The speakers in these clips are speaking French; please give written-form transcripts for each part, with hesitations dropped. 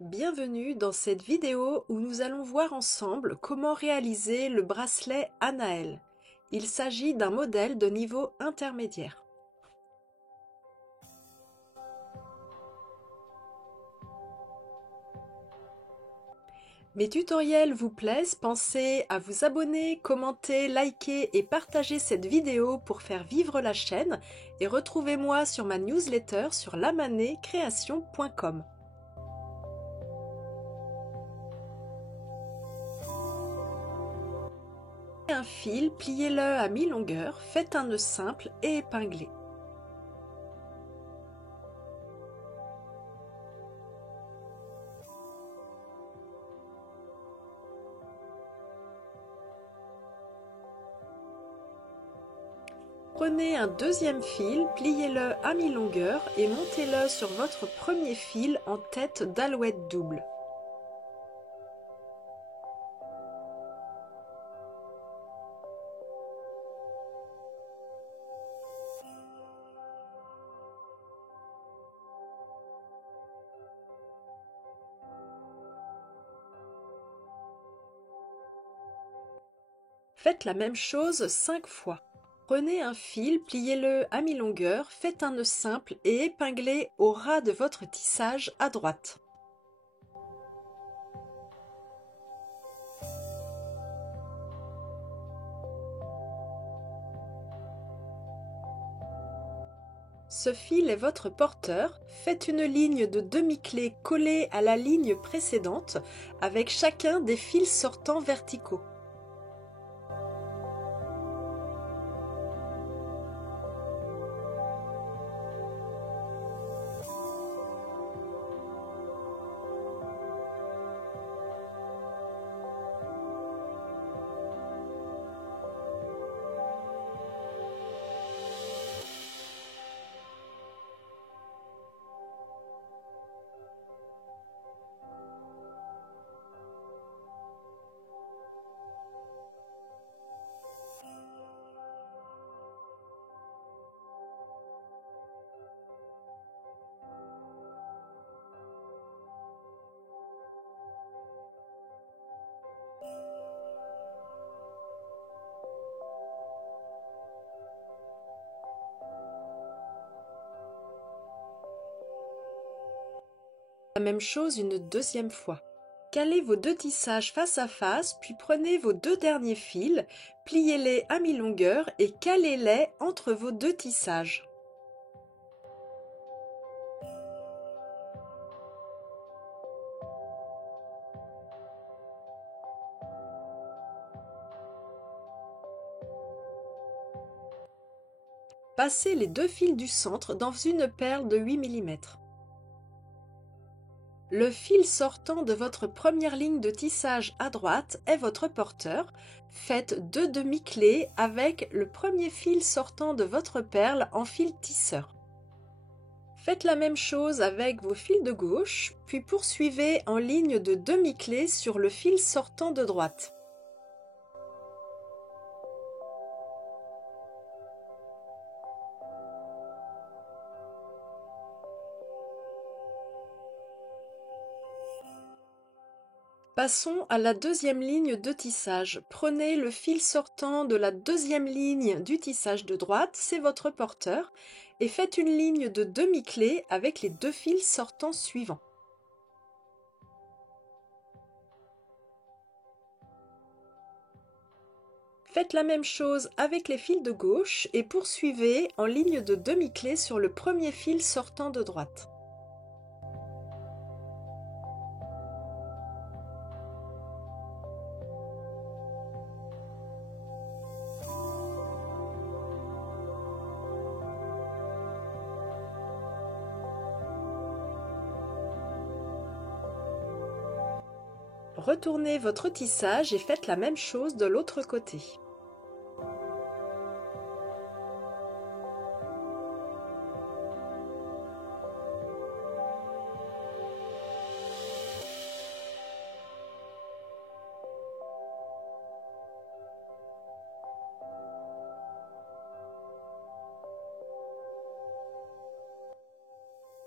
Bienvenue dans cette vidéo où nous allons voir ensemble comment réaliser le bracelet Anaël. Il s'agit d'un modèle de niveau intermédiaire. Mes tutoriels vous plaisent, pensez à vous abonner, commenter, liker et partager cette vidéo pour faire vivre la chaîne et retrouvez-moi sur ma newsletter sur lamanécréation.com. Un fil, pliez-le à mi-longueur, faites un nœud simple et épinglez. Prenez un deuxième fil, pliez-le à mi-longueur et montez-le sur votre premier fil en tête d'alouette double. Faites la même chose 5 fois. Prenez un fil, pliez-le à mi-longueur, faites un nœud simple et épinglez au ras de votre tissage à droite. Ce fil est votre porteur, faites une ligne de demi-clé collée à la ligne précédente avec chacun des fils sortants verticaux. La même chose une deuxième fois. Calez vos deux tissages face à face, puis prenez vos deux derniers fils, pliez-les à mi-longueur et calez-les entre vos deux tissages. Passez les deux fils du centre dans une perle de 8 mm. Le fil sortant de votre première ligne de tissage à droite est votre porteur. Faites deux demi-clés avec le premier fil sortant de votre perle en fil tisseur. Faites la même chose avec vos fils de gauche, puis poursuivez en ligne de demi-clé sur le fil sortant de droite. Passons à la deuxième ligne de tissage. Prenez le fil sortant de la deuxième ligne du tissage de droite, c'est votre porteur, et faites une ligne de demi-clé avec les deux fils sortants suivants. Faites la même chose avec les fils de gauche et poursuivez en ligne de demi-clé sur le premier fil sortant de droite. Retournez votre tissage et faites la même chose de l'autre côté.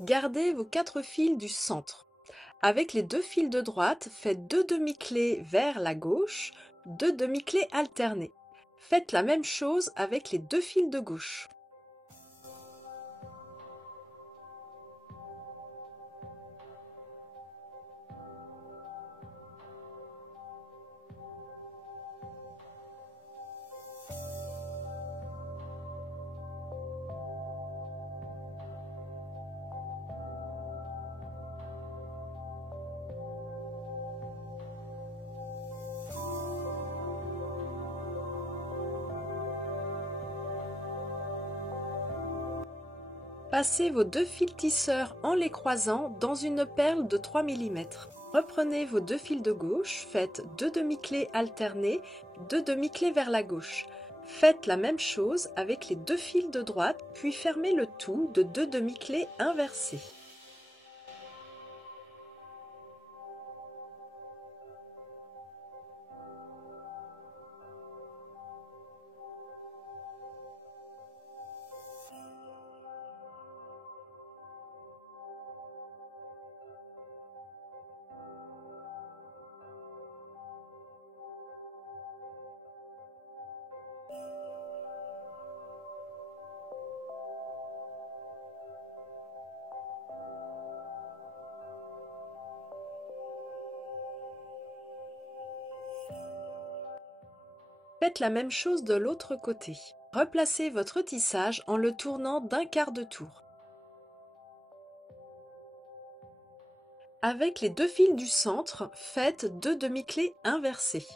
Gardez vos 4 fils du centre. Avec les deux fils de droite, faites deux demi-clés vers la gauche, deux demi-clés alternées. Faites la même chose avec les deux fils de gauche. Passez vos deux fils tisseurs en les croisant dans une perle de 3 mm. Reprenez vos deux fils de gauche, faites deux demi-clés alternées, deux demi-clés vers la gauche. Faites la même chose avec les deux fils de droite, puis fermez le tout de deux demi-clés inversées. Faites la même chose de l'autre côté. Replacez votre tissage en le tournant d'un quart de tour. Avec les deux fils du centre, faites deux demi-clés inversées.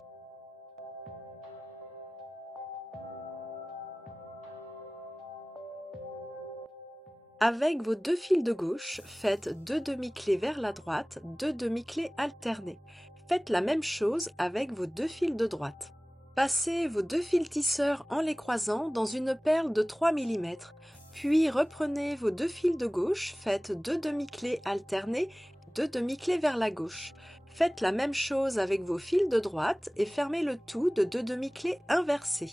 Avec vos deux fils de gauche, faites deux demi-clés vers la droite, deux demi-clés alternées. Faites la même chose avec vos deux fils de droite. Passez vos deux fils tisseurs en les croisant dans une perle de 3 mm. Puis reprenez vos deux fils de gauche, faites deux demi-clés alternées, deux demi-clés vers la gauche. Faites la même chose avec vos fils de droite et fermez le tout de deux demi-clés inversées.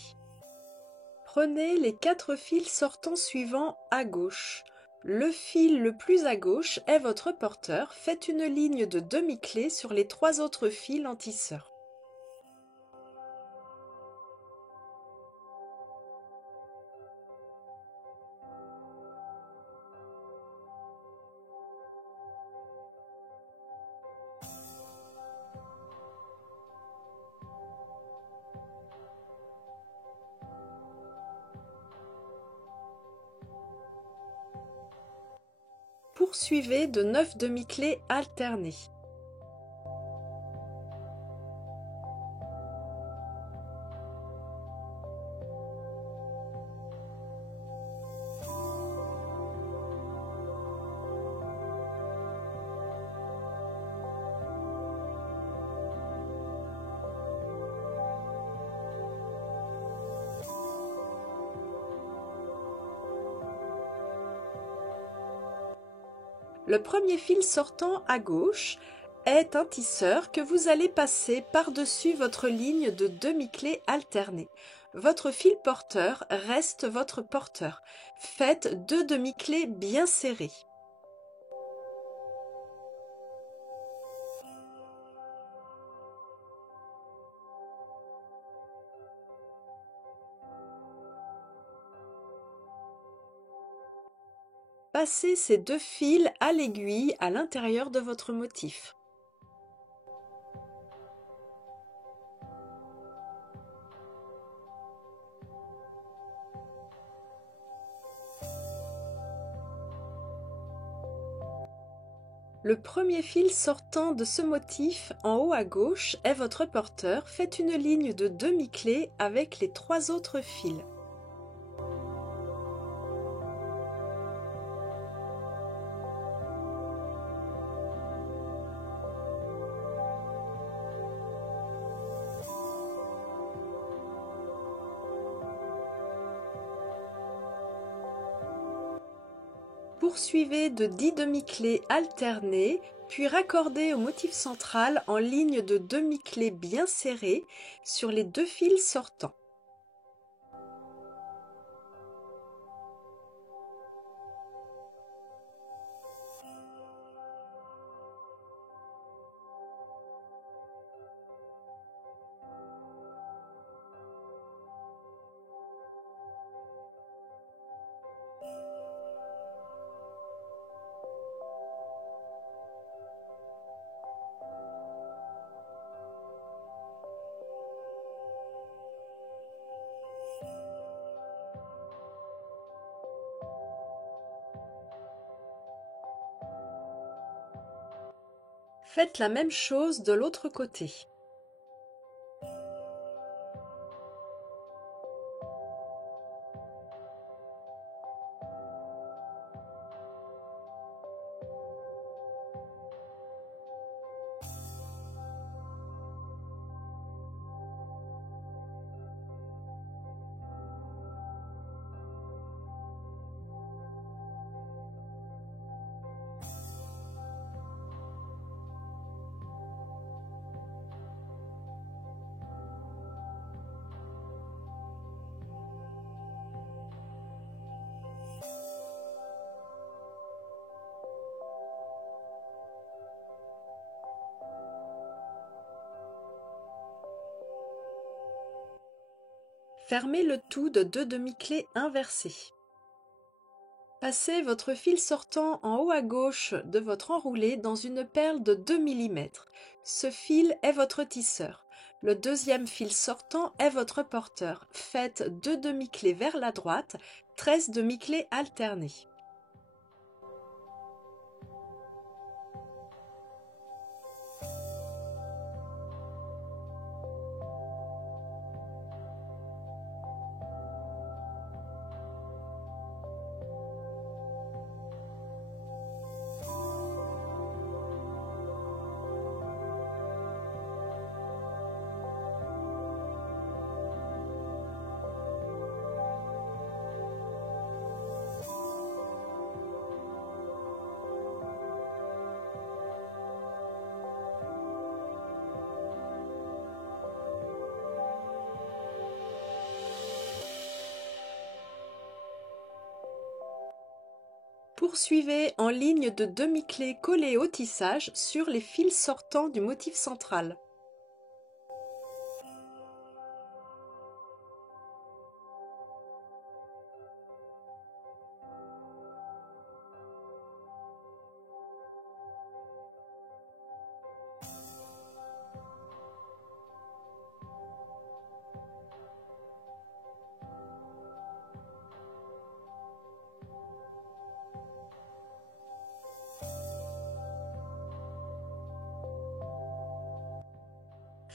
Prenez les 4 fils sortants suivants à gauche. Le fil le plus à gauche est votre porteur. Faites une ligne de demi-clé sur les 3 autres fils en tisseur. Poursuivez de 9 demi-clés alternées. Le premier fil sortant à gauche est un tisseur que vous allez passer par-dessus votre ligne de demi-clés alternées. Votre fil porteur reste votre porteur. Faites deux demi-clés bien serrées. Passez ces deux fils à l'aiguille à l'intérieur de votre motif. Le premier fil sortant de ce motif en haut à gauche est votre porteur. Faites une ligne de demi-clé avec les 3 autres fils. Poursuivez de 10 demi-clés alternées, puis raccordez au motif central en ligne de demi-clés bien serrées sur les deux fils sortants. Faites la même chose de l'autre côté. Fermez le tout de 2 demi-clés inversées. Passez votre fil sortant en haut à gauche de votre enroulé dans une perle de 2 mm. Ce fil est votre tisseur. Le deuxième fil sortant est votre porteur. Faites 2 demi-clés vers la droite, 13 demi-clés alternées. Poursuivez en ligne de demi-clés collées au tissage sur les fils sortants du motif central.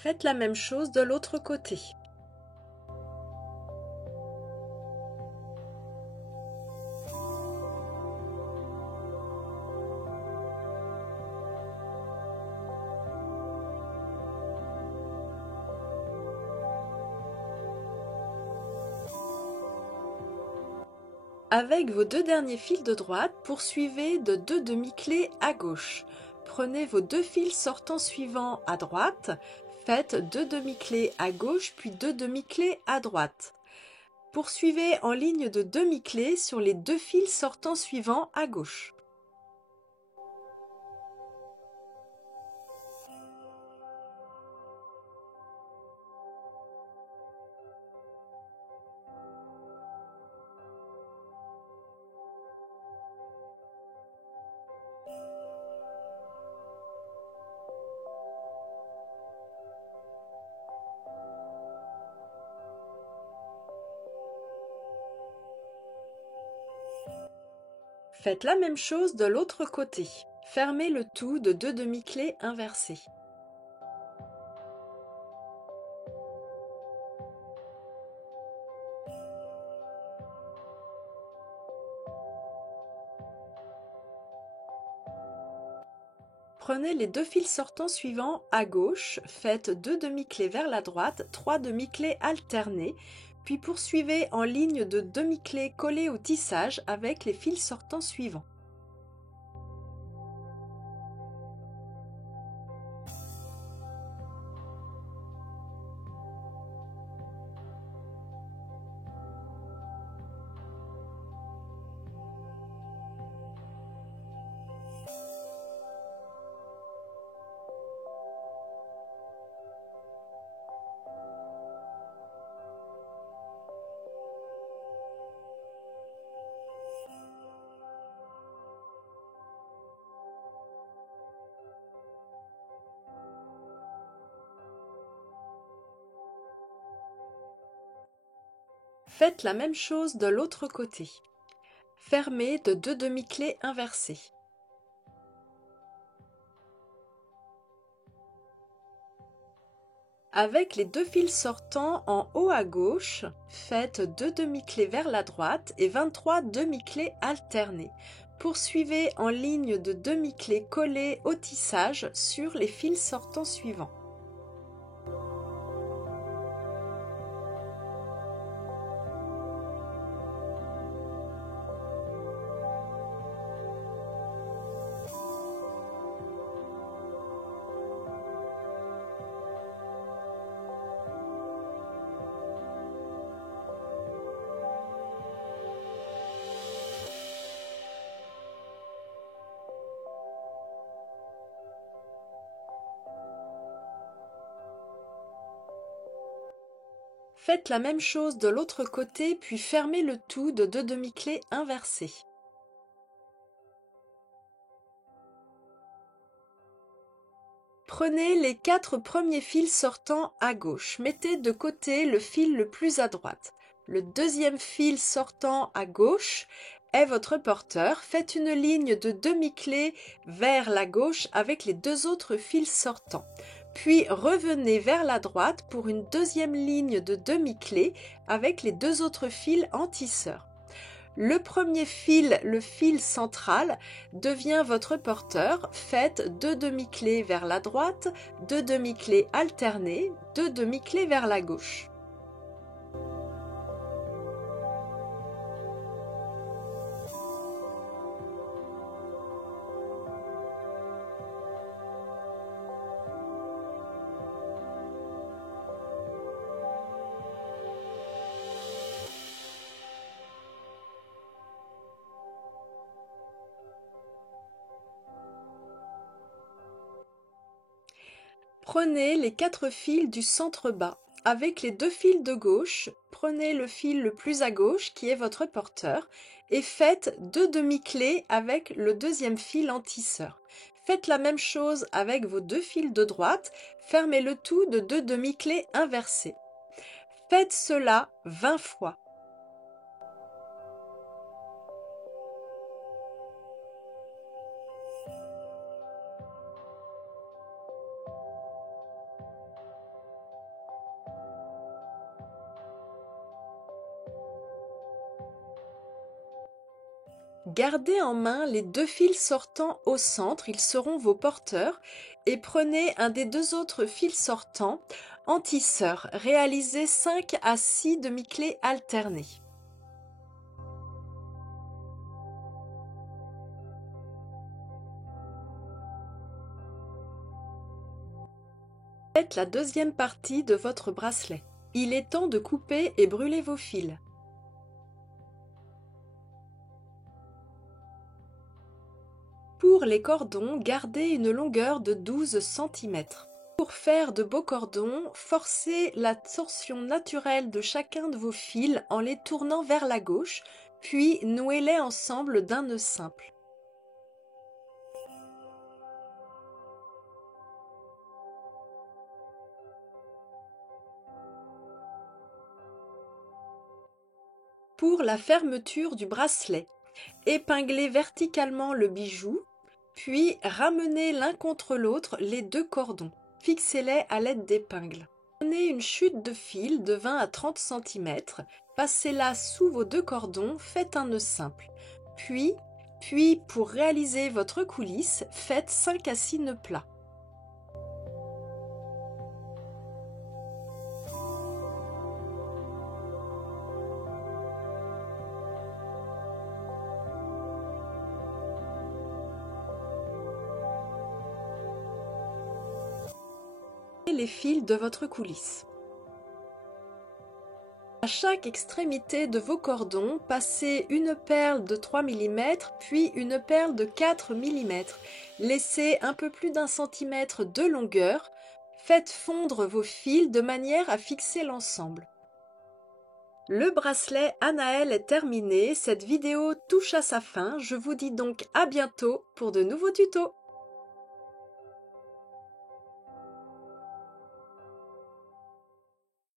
Faites la même chose de l'autre côté. Avec vos 2 derniers fils de droite, poursuivez de 2 demi-clés à gauche. Prenez vos 2 fils sortants suivants à droite, faites 2 demi-clés à gauche puis 2 demi-clés à droite. Poursuivez en ligne de demi-clés sur les 2 fils sortants suivants à gauche. Faites la même chose de l'autre côté. Fermez le tout de 2 demi-clés inversées. Prenez les 2 fils sortants suivants à gauche, faites 2 demi-clés vers la droite, 3 demi-clés alternées, puis poursuivez en ligne de demi-clés collées au tissage avec les fils sortants suivants. Faites la même chose de l'autre côté. Fermez de 2 demi-clés inversées. Avec les 2 fils sortants en haut à gauche, faites 2 demi-clés vers la droite et 23 demi-clés alternés. Poursuivez en ligne de demi-clés collées au tissage sur les fils sortants suivants. Faites la même chose de l'autre côté, puis fermez le tout de 2 demi-clés inversées. Prenez les 4 premiers fils sortants à gauche. Mettez de côté le fil le plus à droite. Le deuxième fil sortant à gauche est votre porteur. Faites une ligne de demi-clés vers la gauche avec les 2 autres fils sortants. Puis revenez vers la droite pour une deuxième ligne de demi-clés avec les 2 autres fils en tisseur. Le premier fil, le fil central, devient votre porteur. Faites 2 demi-clés vers la droite, 2 demi-clés alternées, 2 demi-clés vers la gauche. Prenez les 4 fils du centre bas. Avec les 2 fils de gauche, prenez le fil le plus à gauche qui est votre porteur et faites 2 demi-clés avec le deuxième fil en tisseur. Faites la même chose avec vos 2 fils de droite, fermez le tout de 2 demi-clés inversées. Faites cela 20 fois. Gardez en main les 2 fils sortants au centre, ils seront vos porteurs, et prenez un des 2 autres fils sortants en tisseur. Réalisez 5 à 6 demi-clés alternées. Faites la deuxième partie de votre bracelet. Il est temps de couper et brûler vos fils. Pour les cordons, gardez une longueur de 12 cm. Pour faire de beaux cordons, forcez la torsion naturelle de chacun de vos fils en les tournant vers la gauche, puis nouez-les ensemble d'un nœud simple. Pour la fermeture du bracelet, épinglez verticalement le bijou, puis ramenez l'un contre l'autre les 2 cordons. Fixez-les à l'aide d'épingles. Prenez une chute de fil de 20 à 30 cm, passez-la sous vos 2 cordons, faites un nœud simple. Puis, pour réaliser votre coulisse, faites 5 à 6 nœuds plats. Les fils de votre coulisse. À chaque extrémité de vos cordons, passez une perle de 3 mm puis une perle de 4 mm. Laissez un peu plus d'1 cm de longueur. Faites fondre vos fils de manière à fixer l'ensemble. Le bracelet Anaël est terminé. Cette vidéo touche à sa fin. Je vous dis donc à bientôt pour de nouveaux tutos.